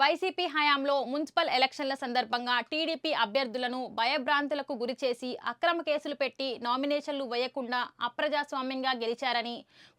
YCP హయాంలో municipal ఎలక్షన్ల సందర్భంగా టీడీపీ అభ్యర్థులను భయభ్రాంతులకు గురిచేసి అక్రమ కేసులు పెట్టి నామినేషన్లు వేయకుండా అప్రజాస్వామ్యంగా గెలిచారని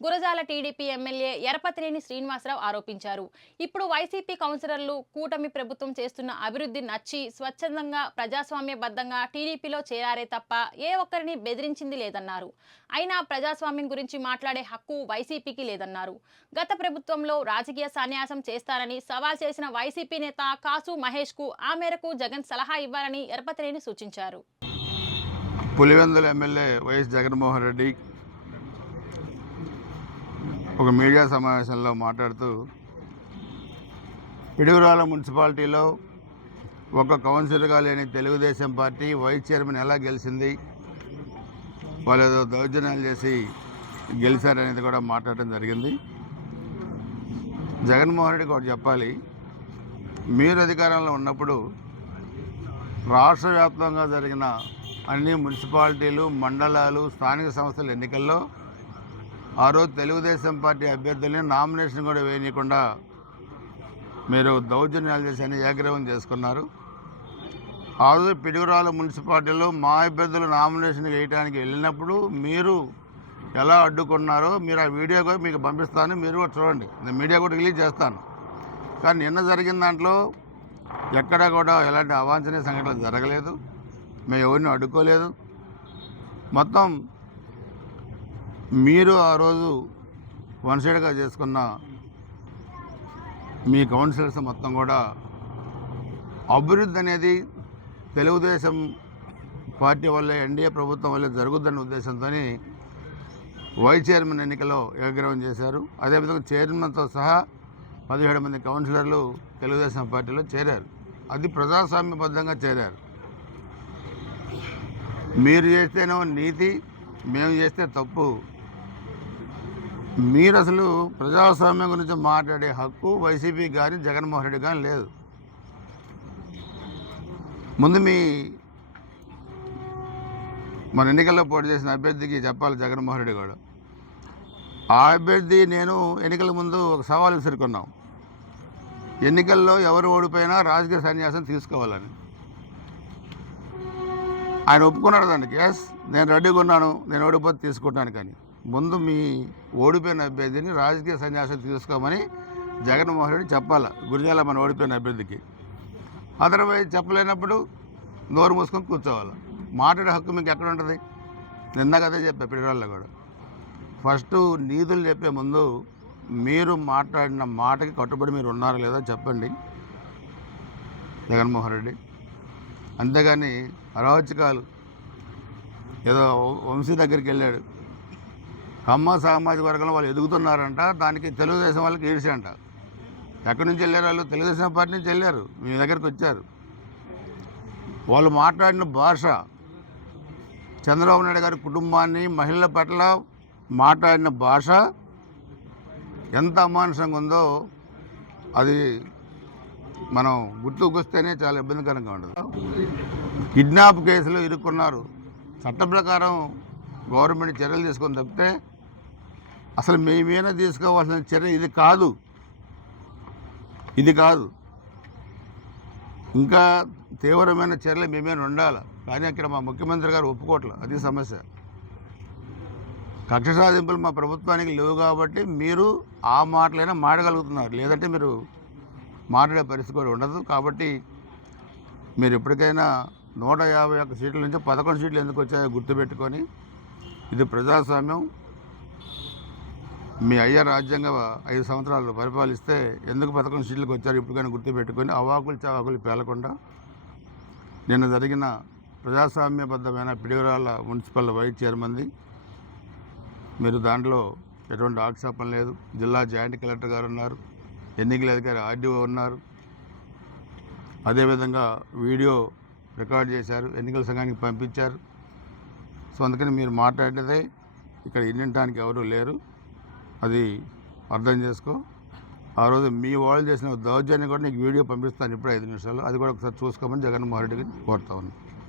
గురజాల టీడీపీ ఎమ్మెల్యే ఎరపతినేని శ్రీనివాసరావు ఆరోపించారు. ఇప్పుడు వైసీపీ కౌన్సిలర్లు కూటమి ప్రభుత్వం చేస్తున్న అభివృద్ధి నచ్చి స్వచ్ఛందంగా ప్రజాస్వామ్యబద్ధంగా టీడీపీలో చేరారే తప్ప ఏ ఒక్కరిని బెదిరించింది లేదన్నారు. అయినా ప్రజాస్వామ్యం గురించి మాట్లాడే హక్కు వైసీపీకి లేదన్నారు. గత ప్రభుత్వంలో రాజకీయ సన్యాసం చేస్తారని సవాల్ చేసిన వైసీపీ నేత కాసు మహేష్ కు ఆ మేరకు జగన్ సలహా ఇవ్వాలని ఎరపతినేని సూచించారు. పులివెందుల ఎమ్మెల్యే వైఎస్ జగన్మోహన్ రెడ్డి ఒక మీడియా సమావేశంలో మాట్లాడుతూ పిడుగురాల మున్సిపాలిటీలో ఒక కౌన్సిలర్గా లేని తెలుగుదేశం పార్టీ వైస్ చైర్మన్ ఎలా గెలిచింది, వాళ్ళు ఏదో దౌర్జన్యాలు చేసి గెలిచారనేది కూడా మాట్లాడటం జరిగింది. జగన్మోహన్ రెడ్డికి ఒకటి చెప్పాలి, మీరు అధికారంలో ఉన్నప్పుడు రాష్ట్ర వ్యాప్తంగా జరిగిన అన్ని మున్సిపాలిటీలు, మండలాలు, స్థానిక సంస్థల ఎన్నికల్లో ఆ రోజు తెలుగుదేశం పార్టీ అభ్యర్థుల్ని నామినేషన్ కూడా వేయనీయకుండా మీరు దౌర్జన్యాలు చేసి ఏకగ్రీవం చేసుకున్నారు. ఆ రోజు పిడుగురాల మున్సిపాలిటీలో మా అభ్యర్థులు నామినేషన్ వేయడానికి వెళ్ళినప్పుడు మీరు ఎలా అడ్డుకున్నారో మీరు ఆ వీడియో కూడా మీకు పంపిస్తాను, మీరు కూడా చూడండి. నేను మీడియా కూడా రిలీజ్ చేస్తాను. కానీ నిన్న జరిగిన దాంట్లో ఎక్కడా కూడా ఎలాంటి అవాంఛనీయ సంఘటనలు జరగలేదు, మేము ఎవరిని అడ్డుకోలేదు. మొత్తం మీరు ఆ రోజు వన్ సైడ్గా చేసుకున్న మీ కౌన్సిలర్స్ మొత్తం కూడా అభివృద్ధి అనేది తెలుగుదేశం పార్టీ వల్లే, ఎన్డీఏ ప్రభుత్వం వల్లే జరుగుద్దన్న ఉద్దేశంతో వైస్ చైర్మన్ ఎన్నికలో ఏకగ్రీవం చేశారు. అదేవిధంగా చైర్మన్తో సహా 17 మంది కౌన్సిలర్లు తెలుగుదేశం పార్టీలో చేరారు. అది ప్రజాస్వామ్యబద్ధంగా చేరారు. మీరు చేస్తేనో నీతి, మేము చేస్తే తప్పు. మీరు అసలు ప్రజాస్వామ్యం గురించి మాట్లాడే హక్కు వైసీపీ కానీ జగన్మోహన్ రెడ్డి కానీ లేదు. ముందు మన ఎన్నికల్లో పోటీ చేసిన అభ్యర్థికి చెప్పాలి జగన్మోహన్ రెడ్డి కూడా. ఆ అభ్యర్థి నేను ఎన్నికల ముందు ఒక సవాల్ విసురుకున్నాం, ఎన్నికల్లో ఎవరు ఓడిపోయినా రాజకీయ సన్యాసం తీసుకోవాలని. ఆయన ఒప్పుకున్నాడు దానికి. ఎస్, నేను రెడీగా ఉన్నాను, నేను ఓడిపోతే తీసుకుంటాను. కానీ ముందు మీ ఓడిపోయిన అభ్యర్థిని రాజకీయ సన్యాసం తీసుకోమని జగన్మోహన్ రెడ్డి చెప్పాలి గురజాల మన ఓడిపోయిన అభ్యర్థికి. అదర్వైజ్ చెప్పలేనప్పుడు నోరు మూసుకొని కూర్చోవాలి. మాట్లాడే హక్కు మీకు ఎక్కడ ఉంటుంది? నిన్న కదే చెప్పా పిడుగురాల్లో కూడా. ఫస్ట్ నీతులు చెప్పే ముందు మీరు మాట్లాడిన మాటకి కట్టుబడి మీరు ఉన్నారా లేదా చెప్పండి జగన్మోహన్ రెడ్డి. అంతేగాని అరాచకాలు, ఏదో వంశీ దగ్గరికి వెళ్ళాడు, కమ్మ సామాజిక వర్గంలో వాళ్ళు ఎదుగుతున్నారంట, దానికి తెలుగుదేశం వాళ్ళకి ఈడ్చంట. ఎక్కడి నుంచి వెళ్ళారు వాళ్ళు? తెలుగుదేశం పార్టీ నుంచి వెళ్ళారు, మీ దగ్గరికి వచ్చారు. వాళ్ళు మాట్లాడిన భాష, చంద్రబాబు నాయుడు గారి కుటుంబాన్ని, మహిళల పట్ల మాట్లాడిన భాష ఎంత అమానుషంగా ఉందో అది మనం గుర్తుకొస్తేనే చాలా ఇబ్బందికరంగా ఉండదు. కిడ్నాప్ కేసులో ఇరుక్కున్నారు. చట్ట ప్రకారం గవర్నమెంట్ చర్యలు తీసుకొని తప్పితే అసలు మేమేనా తీసుకోవాల్సిన చర్య ఇది కాదు. ఇంకా తీవ్రమైన చర్యలు మేమేనా ఉండాలి. కానీ అక్కడ మా ముఖ్యమంత్రి గారు ఒప్పుకోవట్లేదు. అది సమస్య. కక్ష సాధింపులు మా ప్రభుత్వానికి లేవు కాబట్టి మీరు ఆ మాటలైనా మాడగలుగుతున్నారు, లేదంటే మీరు మాట్లాడే పరిస్థితి కూడా ఉండదు. కాబట్టి మీరు ఎప్పటికైనా 151 సీట్ల నుంచి 11 సీట్లు ఎందుకు వచ్చాయో గుర్తుపెట్టుకొని, ఇది ప్రజాస్వామ్యం. మీ అయ్య రాజ్యాంగ 5 సంవత్సరాలు పరిపాలిస్తే ఎందుకు 11 సీట్లకు వచ్చారు ఇప్పటికైనా గుర్తుపెట్టుకొని అవాకులు చవాకులు పేలకుండా నిన్న జరిగిన ప్రజాస్వామ్యబద్ధమైన పిడుగురాల మున్సిపల్ వైస్ చైర్మన్ది మీరు దాంట్లో ఎటువంటి ఆక్షేపం లేదు. జిల్లా జాయింట్ కలెక్టర్ గారు ఉన్నారు, ఎన్నికల అధికారి ఆర్డీఓ ఉన్నారు. అదేవిధంగా వీడియో రికార్డ్ చేశారు, ఎన్నికల సంఘానికి పంపించారు. సో అందుకని మీరు మాట్లాడేదే ఇక్కడ వినడానికి ఎవరు లేరు, అది అర్థం చేసుకో. ఆ రోజు మీ వాళ్ళు చేసిన దౌర్జన్యం కూడా నీకు వీడియో పంపిస్తాను ఇప్పుడు 5 నిమిషాలు, అది కూడా ఒకసారి చూసుకోమని జగన్మోహన్ రెడ్డికి కోరుతా ఉన్నాను.